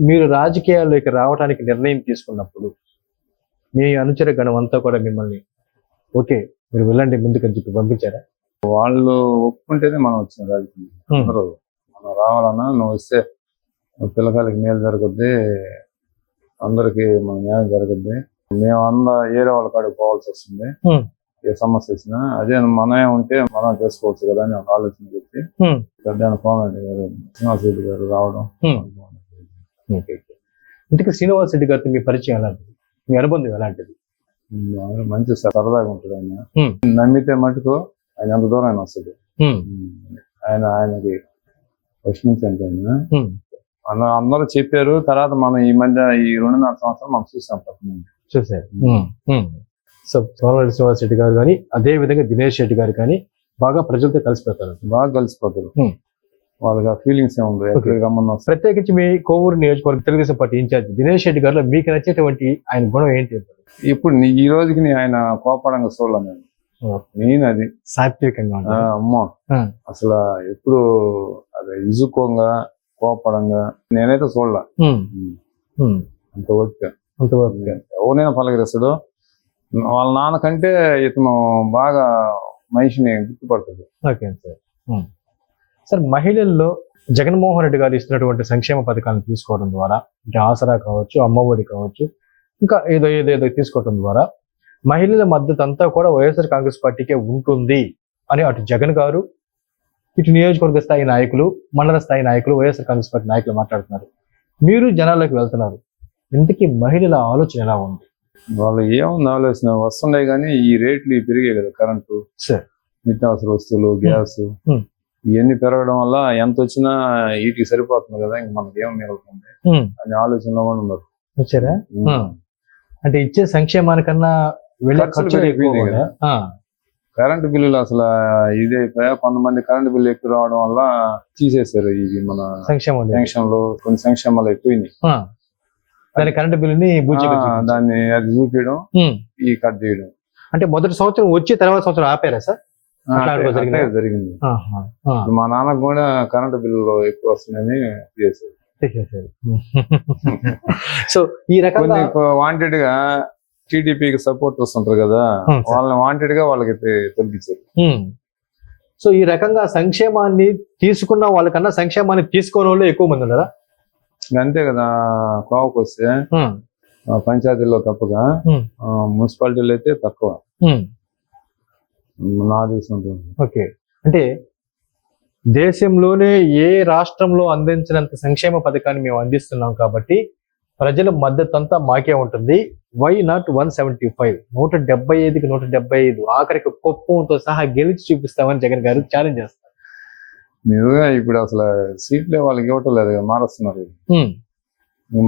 మీరు రాజకీయాల్లోకి రావడానికి నిర్ణయం తీసుకున్నప్పుడు మీ అనుచర గణం అంతా కూడా మిమ్మల్ని ఓకే మీరు వెళ్ళండి ముందుకని చెప్పి పంపించారా వాళ్ళు ఒప్పుకుంటేనే మనం వచ్చిన రాజకీయం. అందరూ మనం రావాలన్నా నువ్వు వస్తే పిల్లకాయలకి మేలు జరుగుద్ది అందరికి మన న్యాయం జరుగుద్ది మేము అంద ఏరే వాళ్ళ కాడికి పోవాల్సి వస్తుంది. ఏ సమస్య వచ్చినా అదే మనమే ఉంటే మనం చేసుకోవచ్చు కదా అని ఒక ఆలోచన Hmm. పెద్ద కోమరెడ్డి గారు శ్రీనివాస్ రెడ్డి గారు రావడం. Okay okay. ఇంతకీ శ్రీనివాస్ రెడ్డి గారితో మీ పరిచయం ఎలాంటిది? మీ అనుబంధం ఎలాంటిది? మంచి సరదాగా ఉంటుంది ఆయన. నమ్మితే మటుకు ఆయన ఎంత దూరం ఆయన వస్తుంది. ఆయన ఆయనకి ఫస్ట్ నుంచి అంటే ఆయన అందరూ చెప్పారు తర్వాత మనం ఈ మధ్య ఈ రెండున్నర సంవత్సరం మనం చూసాం చూసారు. సో సోమరెడ్డి శ్రీనివాస్ రెడ్డి గారు కానీ అదే విధంగా దినేష్ రెడ్డి గారు కానీ బాగా ప్రజలతో కలిసిపోతారు. బాగా కలిసిపోతారు. వాళ్ళకి ఫీలింగ్స్ ఏ ఉండవు. ఎక్కడికి రమ్మన్నా వస్తారు. ప్రత్యేకించి మీ కోవూరు నియోజకవర్గ Telugu Desam party in charge Dinesh Reddy గారిలో మీకు నచ్చేటువంటి ఆయన గుణం ఏంటి? ఇప్పుడు ఈ రోజుకి ఆయన కోపడంగా చూడలే నేను. నేను అది. సాత్వికంగా. అమ్మో. అసలు ఎప్పుడు అదే ఇజుకోంగా కోపడంగా నేనైతే చూడలే. హ్మ్. హ్మ్. అంత అంతవరకు ఎవరైనా పలకరిస్తాడు. వాళ్ళ నాన్న కంటే ఇతను బాగా మనిషిని గుర్తుపడుతుంది ఓకే సార్. సార్ మహిళల్లో జగన్మోహన్ రెడ్డి గారు ఇస్తున్నటువంటి సంక్షేమ పథకాలను తీసుకోవడం ద్వారా అంటే ఆసరా కావచ్చు అమ్మఒడి కావచ్చు ఇంకా ఏదో ఏదో ఏదో తీసుకోవడం ద్వారా మహిళల మద్దతు అంతా కూడా వైఎస్ఆర్ కాంగ్రెస్ పార్టీకే ఉంటుంది అని అటు జగన్ గారు ఇటు నియోజకవర్గ స్థాయి నాయకులు మండల స్థాయి నాయకులు వైఎస్ఆర్ కాంగ్రెస్ పార్టీ నాయకులు మాట్లాడుతున్నారు. మీరు జనాల్లోకి వెళ్తున్నారు. ఇంతకీ మహిళల ఆలోచన ఎలా ఉంది? వాళ్ళు ఏముంది ఆలోచన? వస్తున్నాయి కానీ ఈ రేట్లు పెరిగాయి కదా కరెంటు సార్. నిత్యావసర వస్తువులు గ్యాస్. ఇవన్నీ పెరగడం వల్ల ఎంత వచ్చినా వీటికి సరిపోతుంది కదా ఇంక మనకి ఏం మిగులుతుంది. అనే ఆలోచనలో కూడా ఉన్నారు వచ్చారా. అంటే ఇచ్చే సంక్షేమానికన్నా కరెంటు బిల్లులు అసలు ఇది అయిపోయా కొంతమంది కరెంటు బిల్లు ఎక్కువ రావడం వల్ల తీసేశారు ఇవి మన సంక్షేమం లేదు. పెన్షన్లు కొన్ని సంక్షేమాలు అయిపోయినాయి ఆ. దాని కరెంట్ బిల్లుని. దాన్ని అది చూపించడం. ఈ కట్ చేయడం అంటే మొదటి సంవత్సరం వచ్చి తర్వాత సంవత్సరం ఆపారా సార్ జరిగిందా? మా నాన్నకు కూడా కరెంటు బిల్లులు ఎక్కువ చేశారు చేసేసారు. సో ఈ రకంగా వాంటెడ్గా టీడీపీకి సపోర్ట్ వస్తుంటారు కదా. వాళ్ళని వాంటెడ్గా వాళ్ళకి తె- తగ్గించారు ఉమ్. సో ఈ రకంగా సంక్షేమాన్ని తీసుకున్న వాళ్ళకన్నా సంక్షేమాన్ని తీసుకోని వాళ్ళు ఎక్కువ మంది ఉన్నారా అంతే కదా కోవకు వస్తే పంచాయతీల్లో తప్పగా మున్సిపాలిటీలో అయితే తక్కువ. నా దేశంలో. ఓకే. అంటే దేశంలోనే ఏ రాష్ట్రంలో అందించినంత సంక్షేమ పథకాన్ని మేము అందిస్తున్నాం కాబట్టి ప్రజల మద్దతు అంతా మాకే ఉంటుంది. Why not one seventy five నూట డెబ్బై ఐదుకి నూట డెబ్బై ఐదు. ఆఖరికి కుప్పంతో సహా గెలిచి చూపిస్తామని జగన్ గారు ఛాలెంజ్ చేస్తారు. నిజంగా ఇప్పుడు అసలు సీట్లే వాళ్ళకి ఇవ్వటం లేదు కదా మారుస్తున్నారు.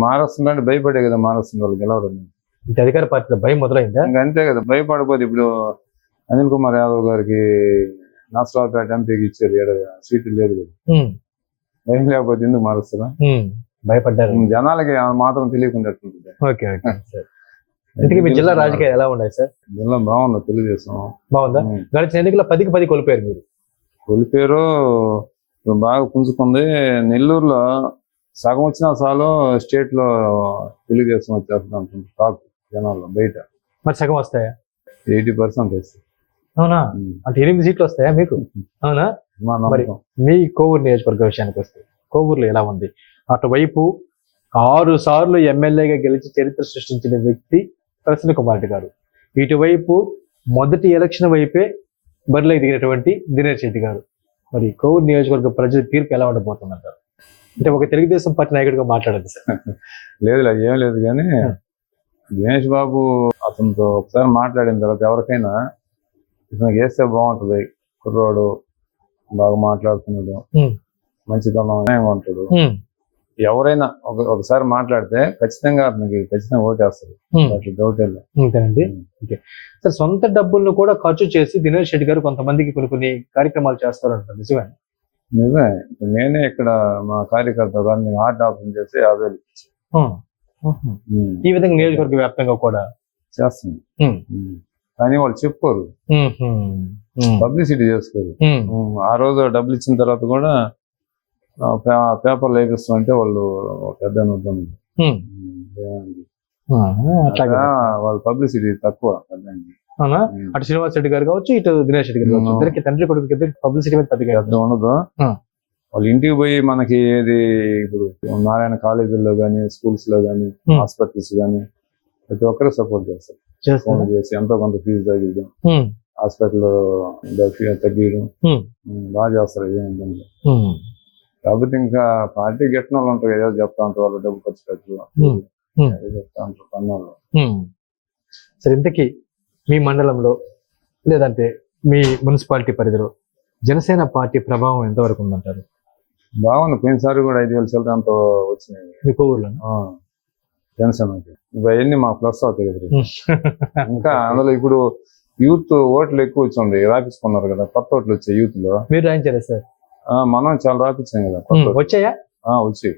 మారుస్తుందంటే భయపడే కదా మారుస్తుంది వాళ్ళకి గెలవరు అంటే అధికార పార్టీలో భయం మొదలైందా? అంతే కదా భయపడిపోతే ఇప్పుడు అనిల్ కుమార్ యాదవ్ గారికి నర్సరావుపేట ఎంపీకి ఇచ్చారు. ఏడ సీట్లు లేదు కదా. భయం లేకపోతే ఎందుకు మారుస్తారా. భయపడ్డారు. జనాలకి మాత్రం తెలియకుండా ఓకే ఇంతకీ మీ జిల్లా రాజకీయాలు ఎలా ఉన్నాయి సార్? జిల్లా బాగుంది తెలుగుదేశం. బాగుందా. గడిచిన ఎన్నికల్లో పదికి పది కోల్పోయారు మీరు. కొలిపేరు ఇప్పుడు బాగా పుంజుకుంది. నెల్లూరులో సగం వచ్చినా చాలు స్టేట్లో తెలుగుదేశం వచ్చేస్తుంది టాక్ జనాల్లో బయట. మరి సగం వస్తాయా? ఎయిటీ పర్సెంట్ వస్తుంది అవునా. అంటే ఎనిమిది సీట్లు వస్తాయా మీకు? అవునా? మా మరి మీ కోవూరు నియోజకవర్గ విషయానికి వస్తే కోవూరులో ఎలా ఉంది? అటువైపు ఆరు సార్లు ఎమ్మెల్యేగా గెలిచి చరిత్ర సృష్టించిన వ్యక్తి ప్రసన్న కుమార్ రెడ్డి గారు. ఇటువైపు మొదటి ఎలక్షన్ వైపే బరిలోకి దిగినటువంటి దినేష్ రెడ్డి గారు. మరి కోవూరు నియోజకవర్గ ప్రజల తీర్పు ఎలా ఉండబోతుందంటారు? అంటే ఒక తెలుగుదేశం పార్టీ నాయకుడిగా మాట్లాడదు సార్. లేదు లేదు ఏం లేదు కానీ. దినేష్ బాబు అతనితో ఒకసారి మాట్లాడిన తర్వాత ఎవరికైనా ఇతనికి వేస్తే బాగుంటది. కుర్రోడు బాగా మాట్లాడుతున్నాడు. మంచితనం ఉంటాడు. ఎవరైనా ఒక ఒకసారి మాట్లాడితే ఖచ్చితంగా అతనికి ఖచ్చితంగా ఓటేస్తారు. అట్లా డౌట్ అంతేనండి. ఓకే. సార్ సొంత డబ్బులను కూడా ఖర్చు చేసి దినేష్ రెడ్డి గారు కొంతమందికి కొన్ని కొన్ని కార్యక్రమాలు చేస్తారంటారు నిజమే? నిజమే. ఇప్పుడు నేనే ఇక్కడ మా కార్యకర్త గారిని హార్ట్ ఆపరేషన్ చేసి యాభై. ఈ విధంగా నియోజకవర్గ వ్యాప్తంగా కూడా? చేస్తుంది. కానీ వాళ్ళు చెప్పుకోరు. పబ్లిసిటీ చేసుకోరు. ఆ రోజు డబ్బులు ఇచ్చిన తర్వాత కూడా పేపర్లు వేపిస్తామంటే వాళ్ళు పెద్ద అట్లా వాళ్ళ పబ్లిసిటీ తక్కువ అవునా? అటు శ్రీనివాస్ రెడ్డి గారు కావచ్చు ఇటు దినేష్ రెడ్డి గారు కావచ్చు. ఇద్దరికి తండ్రి కొడుకు ఇద్దరికి పబ్లిసిటీ మీద పెద్దగా పెద్ద ఉండదు. వాళ్ళ ఇంటికి పోయి మనకి ఏది ఇప్పుడు నారాయణ కాలేజీల్లో కానీ స్కూల్స్లో కానీ. హాస్పిటల్స్ కానీ ప్రతి ఒక్కరు సపోర్ట్ చేస్తారు. ఫోన్ చేసి ఎంతో కొంత ఫీజు తగ్గించడం. హాస్పిటల్ తగ్గించడం బాగా చేస్తారు. ఏం ఇబ్బంది. కాకపోతే ఇంకా పార్టీ గెట్టిన వాళ్ళు ఉంటారు ఏదో చెప్తా ఉంటారు వాళ్ళు డబ్బు ఖర్చు పెట్టు చెప్తా ఉంటారు పన్నోళ్ళు. సరే ఇంతకీ మీ మండలంలో లేదంటే మీ మున్సిపాలిటీ పరిధిలో జనసేన పార్టీ ప్రభావం ఎంతవరకు ఉందంటారు? బాగుంది. పోయినసారి కూడా ఐదు వేల చిల్లరంతో వచ్చినాయి. మీ కోవూరులో ఆ, జనసేనకి ఇవన్నీ మా ప్లస్ అవుతాయి కదా ఇంకా అందులో ఇప్పుడు యూత్ ఓట్లు ఎక్కువ వచ్చింది. రాపించుకున్నారు కదా కొత్త ఓట్లు వచ్చాయి యూత్లో మీరు రాయించారా సార్? ఆ, మనం చాలా రాపించాం కదా. వచ్చాయా? ఆ, వచ్చి.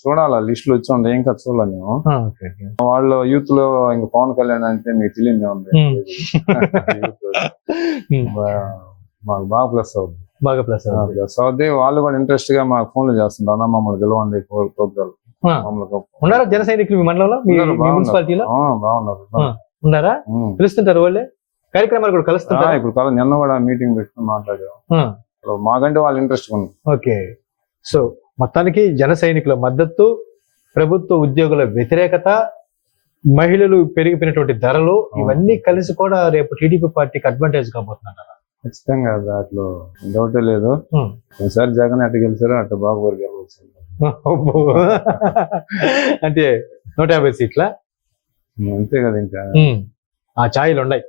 చూడాలా లిస్టులు వచ్చి ఇంకా చూడాలి మేము. వాళ్ళ యూత్లో ఇంకా పవన్ కళ్యాణ్ అంటే మీకు తెలియదే ఉంది మాకు బాగా ప్లస్ అవుతుంది బాగా ప్లస్ అవుతుంది. ప్లస్ అవుద్ది. వాళ్ళు కూడా ఇంట్రెస్ట్గా మాకు ఫోన్లు చేస్తున్నారు. అన్న మమ్మల్ని గెలవండి ప్రోగ్రామ్. ఉన్నారా జన సైనికులు మీ మండలంలో? మీ. మున్సిపాలిటీలో? బాగున్నారు. ఉన్నారా. పిలుస్తుంటారు వాళ్ళే? కార్యక్రమాలు కూడా ఆ, కలుస్తుంటారా ఇప్పుడు నిన్న కూడా మీటింగ్ పెట్టుకుని మాట్లాడాం ఆ, ఇప్పుడు మాకంటే వాళ్ళు ఇంట్రెస్ట్ ఉంది. ఓకే. సో మొత్తానికి జన సైనికుల మద్దతు ప్రభుత్వ ఉద్యోగుల వ్యతిరేకత మహిళలు పెరిగిపోయినటువంటి ధరలు ఇవన్నీ కలిసి కూడా రేపు టీడీపీ పార్టీకి అడ్వాంటేజ్ కాబోతున్నారు ఖచ్చితంగా దాంట్లో డౌటే లేదు. ఒకసారి జగన్ అటు గెలిచారు అటు బాబు గారు గెలవచ్చు. అంటే నూట యాభై సీట్ల? అంతే కదా ఇంకా. ఆ ఛాయలు ఉన్నాయి.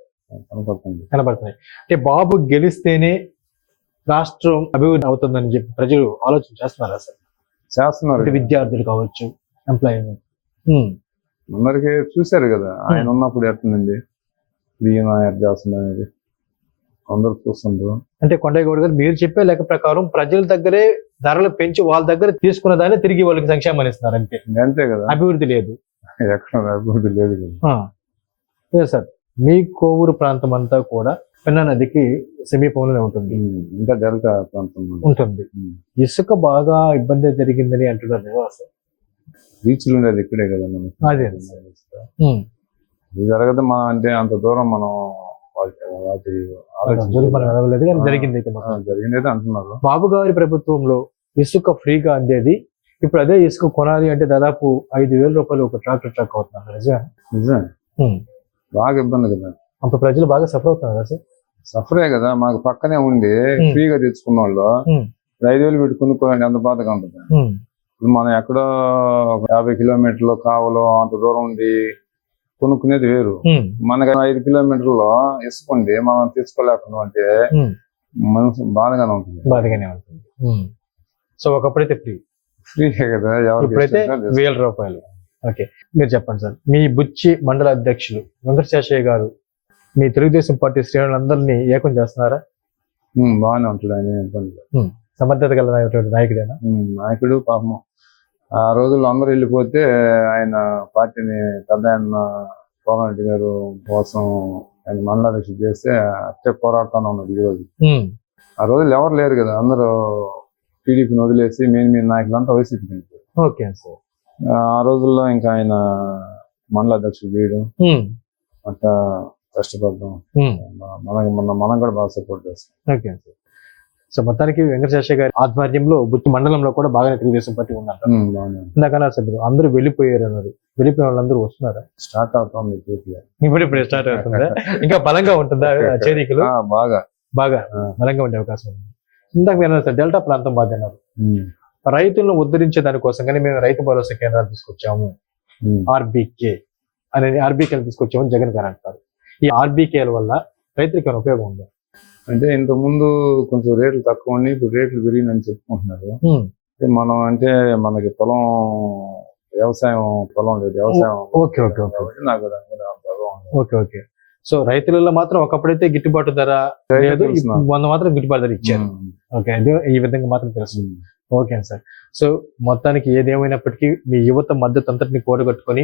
కనపడుతుంది. కనబడుతున్నాయి అంటే బాబు గెలిస్తేనే రాష్ట్రం అభివృద్ధి అవుతుందని చెప్పి ప్రజలు ఆలోచన చేస్తున్నారు అసలు చేస్తున్నారు. విద్యార్థులు కావచ్చు ఎంప్లాయ్మెంట్ అందరికి చూశారు కదా ఆయన ఉన్నప్పుడు ఈయన ఎట్ చేస్తుంది అనేది అందరు చూస్తుండ్రు. అంటే కొండగౌడ్ గారు మీరు చెప్పే లెక్క ప్రకారం ప్రజల దగ్గరే ధరలు పెంచి వాళ్ళ దగ్గర తీసుకున్న దాన్ని తిరిగి వాళ్ళకి సంక్షేమాన్ని ఇస్తున్నారు అంతే. అంతే కదా. అభివృద్ధి లేదు. ఎక్కడ అభివృద్ధి లేదు కదా. సార్ మీ కోవూరు ప్రాంతం అంతా కూడా పెన్నా నదికి సమీపంలోనే ఉంటుంది. ఇంకా డెల్టా ప్రాంతం ఉంటుంది. ఇసుక బాగా ఇబ్బంది జరిగిందని అంటున్నారు సార్? బీచ్లు ఉండేది ఇక్కడే కదా మనం అదే. ఇది జరగదు మనం అంటే అంత దూరం మనం జోలికి కానీ. జరిగింది అయితే. జరిగింది అంటున్నారు బాబు గారి ప్రభుత్వంలో ఇసుక ఫ్రీగా అందేది ఇప్పుడు అదే ఇసుక కొనాలి అంటే దాదాపు ఐదు వేల రూపాయలు ఒక ట్రాక్టర్ ట్రక్ అవుతున్నారు నిజమే నిజమే ఉమ్. బాగా ఇబ్బంది కదా అప్పుడు ప్రజలు బాగా సఫర్ అవుతున్నారు కదా సార్ సఫరే కదా మాకు పక్కనే ఉండి. ఫ్రీగా తెచ్చుకున్న వాళ్ళు ఐదు వేలు పెట్టి కొనుక్కోవాలంటే ఎంత బాధగా ఉంటుంది. ఇప్పుడు మనం ఎక్కడో ఒక యాభై కిలోమీటర్లు కావలో అంత దూరం ఉండి కొనుక్కునేది వేరు. మనకి ఐదు కిలోమీటర్లో ఇసుకుండి మనం తెచ్చుకోలేకుండా అంటే. మనసు బాధగానే ఉంటుంది. బాధగానే ఉంటుంది. సో ఒకప్పుడైతే ఫ్రీ. ఫ్రీగా కదా ఇప్పుడైతే వేల రూపాయలు. ఓకే మీరు చెప్పండి సార్. మీ బుచ్చి మండల అధ్యక్షులు వెంకటశేషయ్య గారు మీ తెలుగుదేశం పార్టీ శ్రేణులందరినీ ఏకం చేస్తున్నారా? బాగానే ఉంటుంది ఆయన. సమర్థత గల నాయకుడు- నాయకుడేనా? నాయకుడు పాపం. ఆ రోజుల్లో అందరూ వెళ్ళిపోతే ఆయన పార్టీని పెద్ద ఆయన పవన్ రెడ్డి గారు కోసం ఆయన మండలాధ్యక్షుడు చేస్తే అట్టే పోరాడుతూనే ఉన్నాడు ఈ రోజు. ఆ రోజులు ఎవరు లేరు కదా అందరూ టీడీపీని వదిలేసి మెయిన్ మెయిన్ నాయకులంతా వైసీపీ ఓకే సార్ ఆ రోజుల్లో ఇంకా ఆయన మండల అధ్యక్షుడు చేయడం. అట్లా కష్టపడడం. మనకి మన మనం కూడా బాగా సపోర్ట్ చేస్తాం ఓకే సార్ సో మొత్తానికి వెంకటశేషయ్య గారి ఆధ్వర్యంలో బుచ్చి మండలంలో కూడా బాగానే తెలుగుదేశం పార్టీ ఉన్నారు ఉమ్, బాగానే ఉంది. ఇందాక సభ్యులు అందరూ వెళ్ళిపోయారు అన్నారు వెళ్ళిపోయిన వాళ్ళందరూ వస్తున్నారా? స్టార్ట్ అవుతాం ఇప్పుడు ఇప్పుడు స్టార్ట్ అవుతుందా? ఇంకా బలంగా ఉంటుందా చేరికలు? బాగా. బాగా. బలంగా ఉండే అవకాశం ఉంది. ఇందాక మీరు అన్నారు సార్ డెల్టా ప్రాంతం బాగా అన్నారు రైతులను ఉద్ధరించే దానికోసం కానీ మేము రైతు భరోసా కేంద్రాలు తీసుకొచ్చాము. ఆర్బీకే అనేది ఆర్బీకేలు తీసుకొచ్చామని జగన్ గారు అంటారు. ఈ ఆర్బీకేల వల్ల రైతులకు ఉపయోగం ఉంది? అంటే ఇంత ముందు కొంచెం రేట్లు తక్కువ ఉన్నాయి ఇప్పుడు రేట్లు పెరిగిందని చెప్పుకుంటున్నారు. అంటే మనం అంటే మనకి పొలం వ్యవసాయం పొలం లేదు వ్యవసాయం ఓకే ఓకే ఓకే. నాకు. Okay okay. సో రైతులలో మాత్రం ఒకప్పుడైతే గిట్టుబాటు ధర లేదు. వంద మాత్రం గిట్టుబాటు ధర ఇచ్చారు. ఓకే ఇది ఈ విధంగా మాత్రం తెలుసు. Okay sir. సో మొత్తానికి ఏదేమైనప్పటికీ మీ యువత మద్దతు అంతటిని కూడగట్టుకొని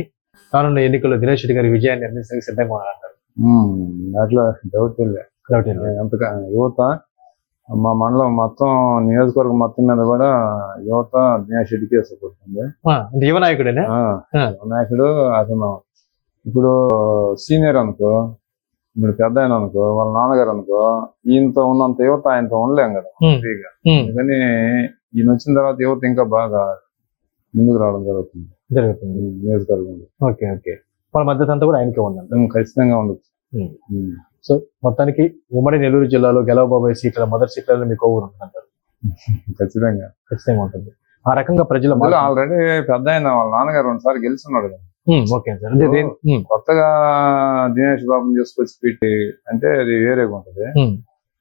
రానున్న ఎన్నికల్లో దినేష్ రెడ్డి గారి విజయాన్ని అందించడానికి సిద్ధంగా ఉన్నారంటారు. ఉమ్, అట్లా డౌట్ లేదు. యువత మా మండలం మొత్తం నియోజకవర్గం మొత్తం మీద కూడా యువత దినేష్ రెడ్డికే సపోర్ట్ అంటే యువ నాయకుడేనా? ఆ, ఆ. నాయకుడు అతను. ఇప్పుడు సీనియర్ అనుకో ఇప్పుడు పెద్ద ఆయన అనుకో వాళ్ళ నాన్నగారు అనుకో ఈయనతో ఉన్నంత యువత ఆయనతో ఉండలేం కదా ఫ్రీగా. అందుకని ఈయన వచ్చిన తర్వాత యువత ఇంకా బాగా ముందుకు రావడం జరుగుతుంది. జరుగుతుంది. ఈ నియోజకవర్గంలో. Okay okay. వాళ్ళ మద్దతు అంతా కూడా ఆయనకే ఉమ్, ఖచ్చితంగా ఉండొచ్చు. సో మొత్తానికి ఉమ్మడి నెల్లూరు జిల్లాలో గెలవబోయే సీట్ల మొదటి సీట్లలో మీకు ఊరు ఉంటుందంటారు. ఖచ్చితంగా. ఖచ్చితంగా ఉంటుంది. ఆ రకంగా ప్రజల ఆల్రెడీ పెద్ద ఆయన వాళ్ళ నాన్నగారు రెండుసార్లు గెలుచున్నాడు కదా. Okay sir. అంటే కొత్తగా దినేష్ బాబుని తీసుకొచ్చి పెట్టి అంటే అది వేరేగా ఉంటది.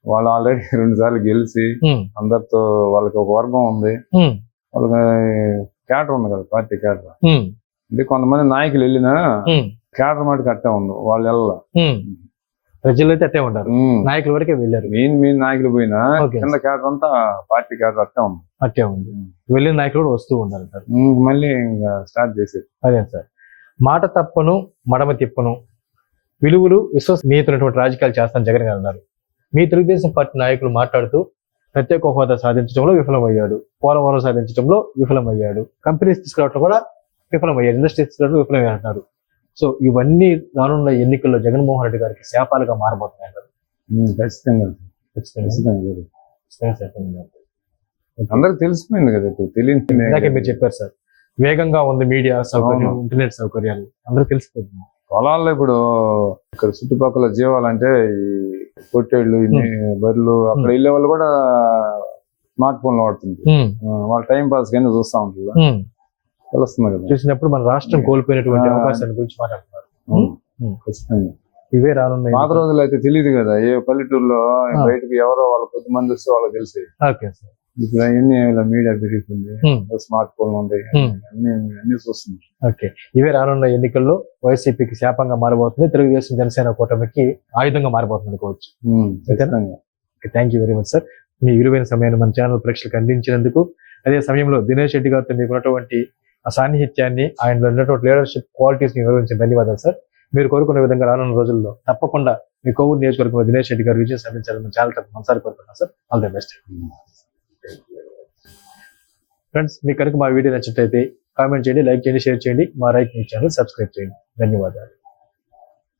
వాళ్ళు ఆల్రెడీ రెండు సార్లు గెలిచి అందరితో వాళ్ళకి ఒక వర్గం ఉంది. వాళ్ళకి క్యాటర్ ఉంది కదా పార్టీ క్యాటర్ అంటే కొంతమంది నాయకులు వెళ్ళినా క్యాటర్ మటుకు అట్టే ఉంది. వాళ్ళు వెళ్ళ ఉమ్. ప్రజలు అయితే అట్టే ఉంటారు. నాయకుల వరకే వెళ్ళారు. మెయిన్ మెయిన్ నాయకులు పోయినా. కింద క్యాటర్ అంతా పార్టీ క్యాటర్ అట్టే ఉంది. అట్టే ఉంది. వెళ్ళిన నాయకులు కూడా వస్తూ ఉంటారు సార్. మళ్ళీ ఇంకా స్టార్ట్ చేసేది. అదే సార్. మాట తప్పను మడమ తిప్పను. విలువలు విశ్వసనీయతమైనటువంటి రాజకీయాలు చేస్తాను జగన్ గారు అన్నారు. మీ తెలుగుదేశం పార్టీ నాయకులు మాట్లాడుతూ ప్రత్యేక హోదా సాధించడంలో విఫలమయ్యాడు. పోలవరం సాధించడంలో విఫలమయ్యాడు. కంపెనీస్ తీసుకురావడం కూడా విఫలమయ్యాడు. ఇండస్ట్రీస్ తీసుకురావడం విఫలమయ్యాడు అంటున్నారు. సో ఇవన్నీ రానున్న ఎన్నికల్లో జగన్మోహన్ రెడ్డి గారికి శాపాలుగా మారబోతున్నాయి ఖచ్చితంగా. ఖచ్చితంగా. ఖచ్చితంగా. శాపంగా. అందరికి తెలిసిపోయింది కదా ఇప్పుడు ఇందాకే మీరు చెప్పారు సార్ వేగంగా ఉంది మీడియా సౌకర్యం. ఇంటర్నెట్ సౌకర్యాలు అందరూ తెలిసిపోతుంది. పొలాల్లో ఇప్పుడు ఇక్కడ చుట్టుపక్కల జీవాలంటే ఈ పొట్టేళ్ళు ఇన్ని బర్రెలు అక్కడ వెళ్ళే వాళ్ళు కూడా స్మార్ట్ ఫోన్ వాడుతుంది వాళ్ళ టైం పాస్ కానీ చూస్తా ఉంటుంది. తెలుస్తుంది కదా. చూసినప్పుడు మన రాష్ట్రం కోల్పోయినటువంటి. అవకాశాల గురించి మాట్లాడుతున్నారు. ఖచ్చితంగా. ఇవే రానున్న పాత రోజులు అయితే తెలియదు కదా ఏ పల్లెటూరులో. బయటకు ఎవరో వాళ్ళ కొద్ది మంది వస్తే వాళ్ళకి తెలిసి. Okay sir. ఇప్పుడు అవన్నీ మీడియా పెరుగుతుంది ఉమ్, స్మార్ట్ ఫోన్ ఉంది Hmm. అన్ని అన్ని ఓకే. ఇవే రానున్న ఎన్నికల్లో వైసీపీకి శాపంగా మారబోతుంది. తెలుగుదేశం జనసేన కూటమికి ఆయుధంగా మారబోతుంది అనుకోవచ్చు. Thank you very much sir మీ విలువైన సమయాన్ని మన ఛానల్ ప్రేక్షకులకు అందించినందుకు అదే సమయంలో దినేష్ రెడ్డి గారితో మీకు ఉన్నటువంటి ఆ సాన్నిహిత్యాన్ని ఆయనలో ఉన్నటువంటి లీడర్షిప్ క్వాలిటీస్ని వివరించిన ధన్యవాదాలు సార్. మీరు కోరుకున్న విధంగా రానున్న రోజుల్లో తప్పకుండా మీ కోవూరు నియోజకవర్గంలో దినేష్ రెడ్డి గారు విజయం సాధించాలని చాలా తప్ప మనసారి కోరుకున్నాను sir. All the best friends మీకు కనుక మా వీడియో నచ్చినట్లయితే కామెంట్ చేయండి లైక్ చేయండి షేర్ చేయండి. మా రైట్ న్యూస్ ఛానల్ సబ్స్క్రైబ్ చేయండి. ధన్యవాదాలు.